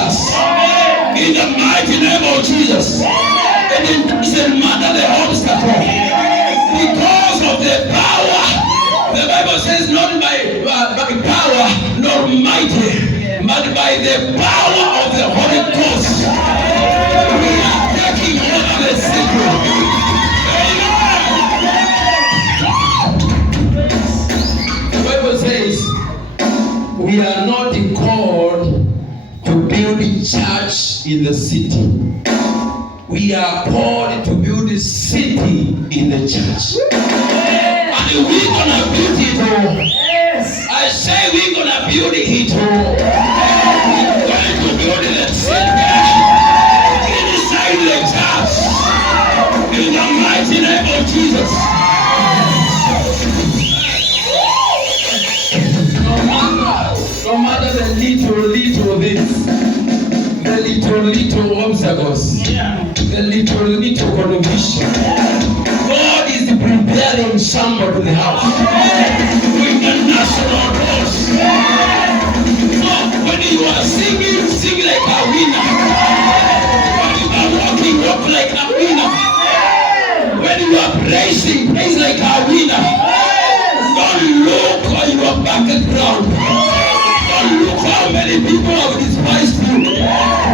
Jesus. In the mighty name of Jesus. And it shall murder the obstacle. Because of the power. The Bible says not by power nor mighty, but by the power of the Holy Ghost. We are taking over the city. The Bible says we are not called to build a church in the city. We are called to build a city in the church. And we're gonna build it all. Yes. I say we're gonna build it all. We're going to build the city inside the church. In the mighty name of Jesus. No matter the little this, the little obstacles, the little confusion. God is preparing somebody to the house with the national doors. So when you are singing, sing like a winner. When you are walking, walk like a winner. When you are praising, praise like a winner. Don't look on your background. Don't look how many people have despised you.